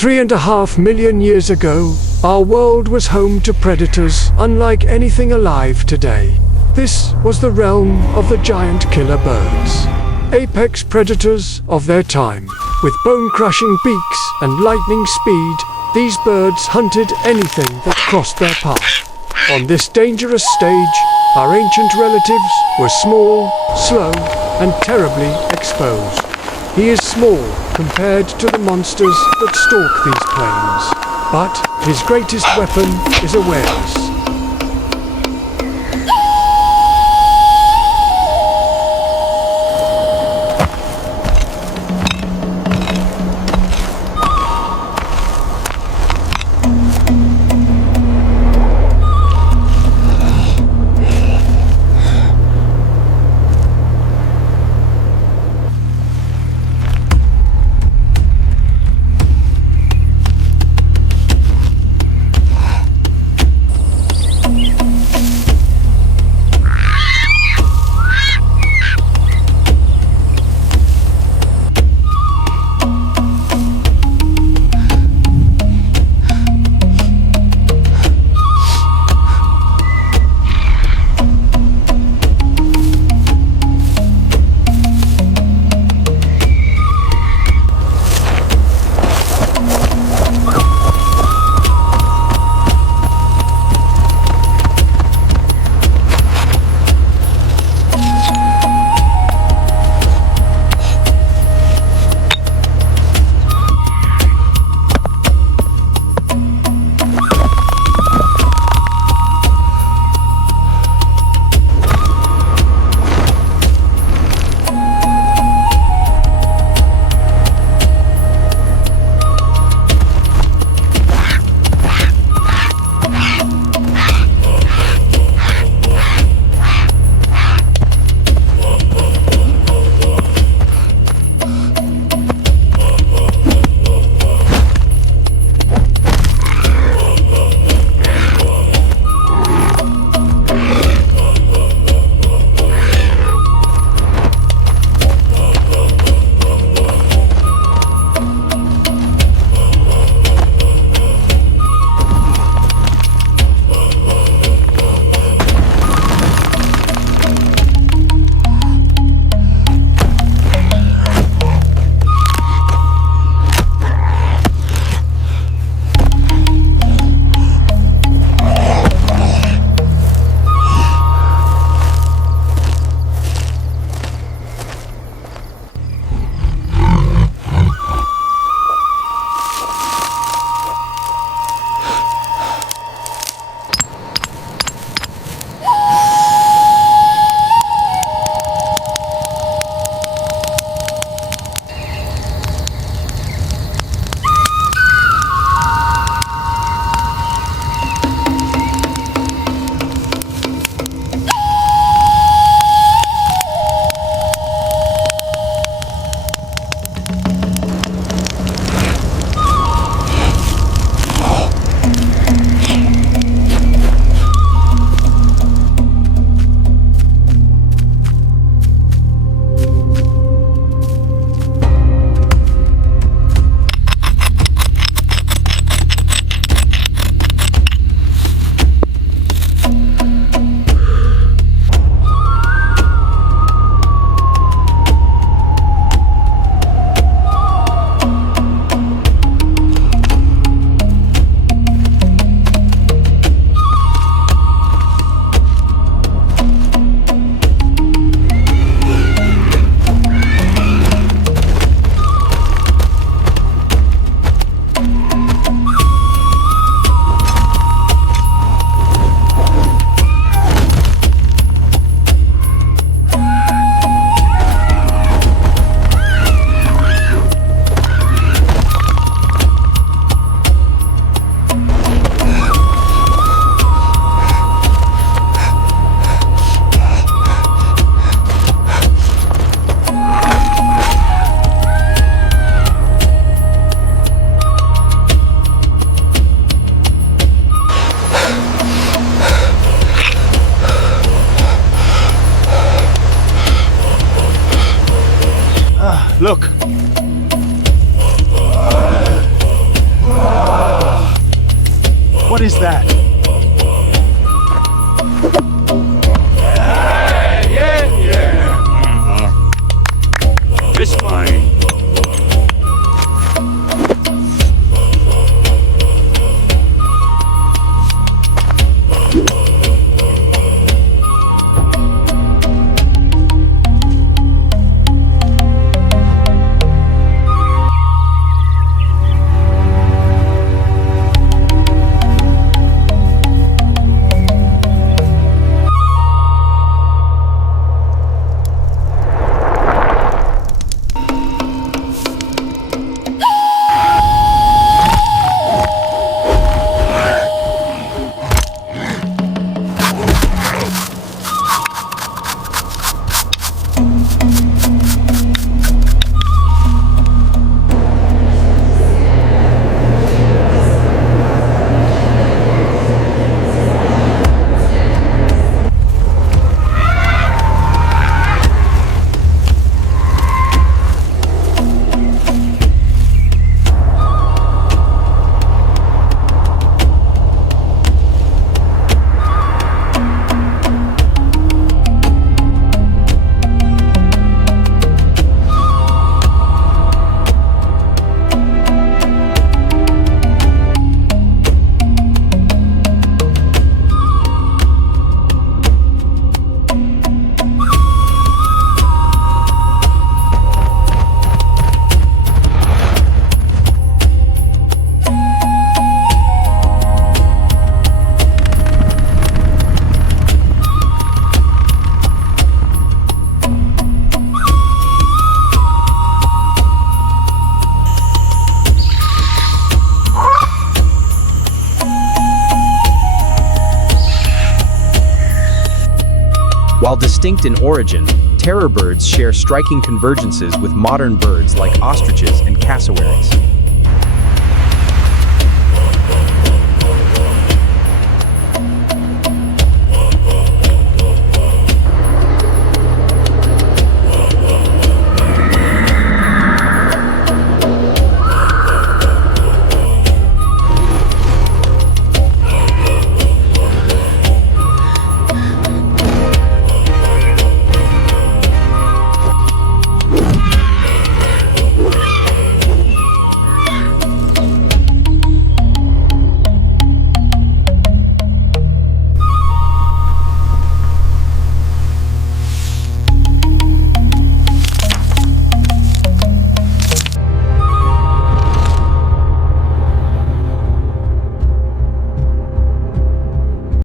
3.5 million years ago, our world was home to predators unlike anything alive today. This was the realm of the giant killer birds, apex predators of their time. With bone-crushing beaks and lightning speed, these birds hunted anything that crossed their path. On this dangerous stage, our ancient relatives were small, slow, and terribly exposed. He is small compared to the monsters that stalk these plains, but his greatest weapon is awareness. What is that? It's mine. While distinct in origin, terror birds share striking convergences with modern birds like ostriches and cassowaries.